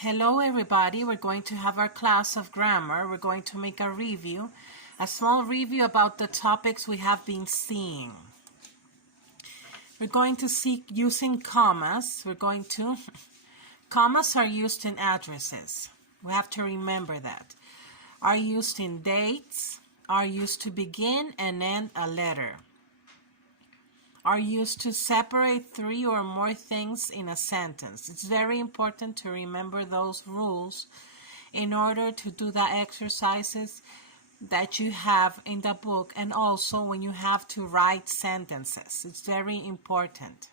Hello everybody, we're going to have our class of grammar. We're going to make a review, a small review about the topics we have been seeing. We're going to see using commas. Commas are used in addresses. We have to remember that. Are used in dates, are used to begin and end a letter. Are used to separate three or more things in a sentence. It's very important to remember those rules in order to do the exercises that you have in the book, and also when you have to write sentences. It's very important.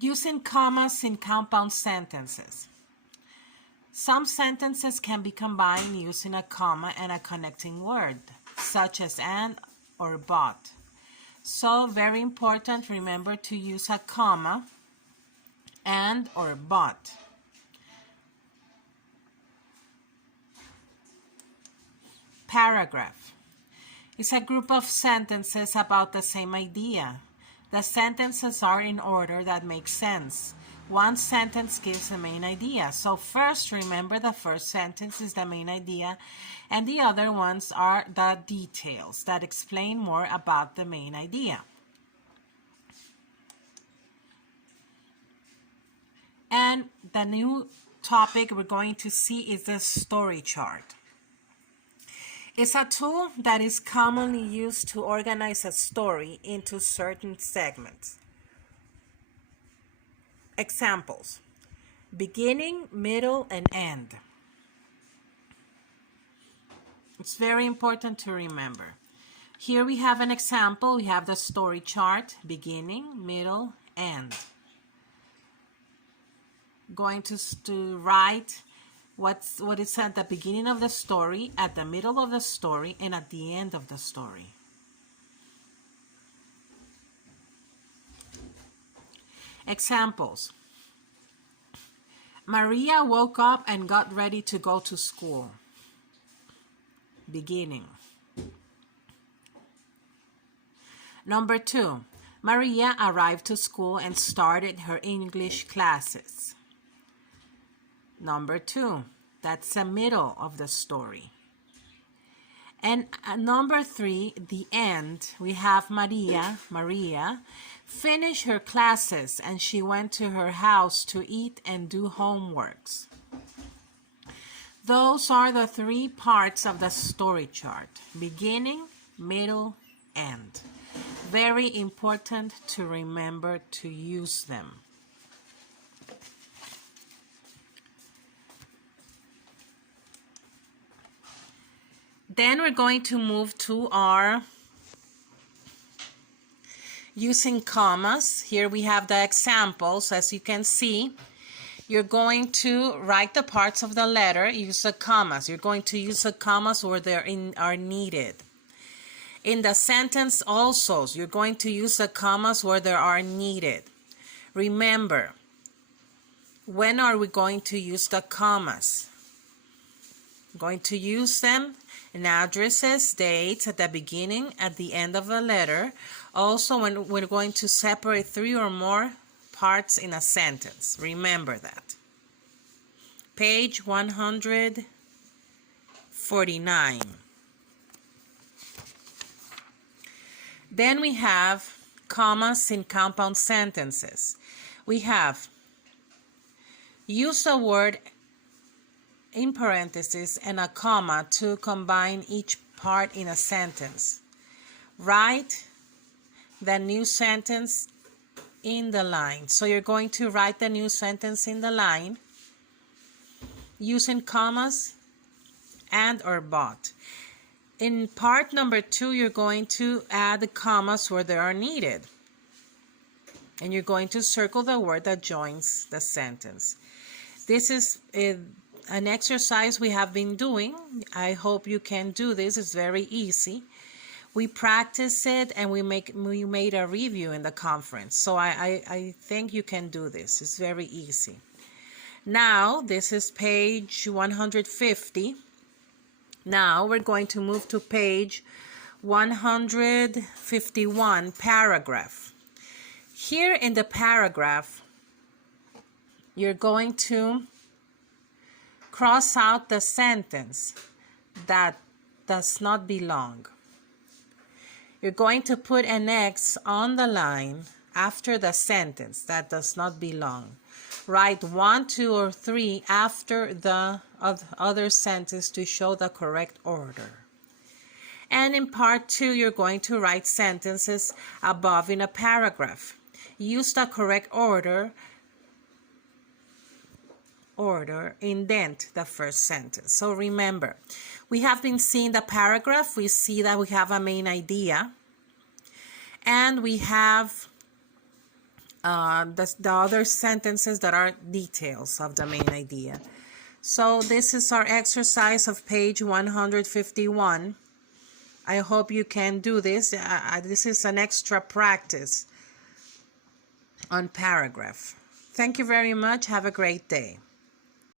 Using commas in compound sentences. Some sentences can be combined using a comma and a connecting word, such as and or but. So, very important, remember to use a comma, and or but. Paragraph is a group of sentences about the same idea. The sentences are in order that makes sense. One sentence gives the main idea. So first, remember the first sentence is the main idea, and the other ones are the details that explain more about the main idea. And the new topic we're going to see is the story chart. It's a tool that is commonly used to organize a story into certain segments. Examples: beginning, middle, and end. It's very important to remember. Here we have an example. We have the story chart: beginning, middle, end. Going to write what is at the beginning of the story, at the middle of the story, and at the end of the story. Examples: Maria woke up and got ready to go to school. Beginning. Number 2, Maria arrived to school and started her English classes. Number 2, that's the middle of the story. And number 3, the end, we have Maria finished her classes and she went to her house to eat and do homeworks. Those are the 3 parts of the story chart: beginning, middle, end. Very important to remember to use them. Then we're going to move to our using commas. Here we have the examples. As you can see, you're going to write the parts of the letter, use the commas. You're going to use the commas where they are needed. In the sentence also, you're going to use the commas where they are needed. Remember, when are we going to use the commas? I'm going to use them in addresses, dates, at the beginning, at the end of a letter. Also, when we're going to separate 3 or more parts in a sentence. Remember that. Page 149. Then we have commas in compound sentences. We have use a word in parentheses and a comma to combine each part in a sentence. Write the new sentence in the line. So you're going to write the new sentence in the line using commas and or but. In part number 2, you're going to add the commas where they are needed. And you're going to circle the word that joins the sentence. This is an exercise we have been doing. I hope you can do this. It's very easy. We practice it and we made a review in the conference. So I think you can do this. It's very easy. Now, this is page 150. Now we're going to move to page 151, paragraph. Here in the paragraph, you're going to cross out the sentence that does not belong. You're going to put an X on the line after the sentence that does not belong. Write 1, 2, or 3 after the other sentence to show the correct order. And in part 2, you're going to write sentences above in a paragraph. Use the correct order, indent the first sentence. So remember, we have been seeing the paragraph. We see that we have a main idea. And we have the other sentences that are details of the main idea. So this is our exercise of page 151. I hope you can do this. This is an extra practice on paragraph. Thank you very much. Have a great day.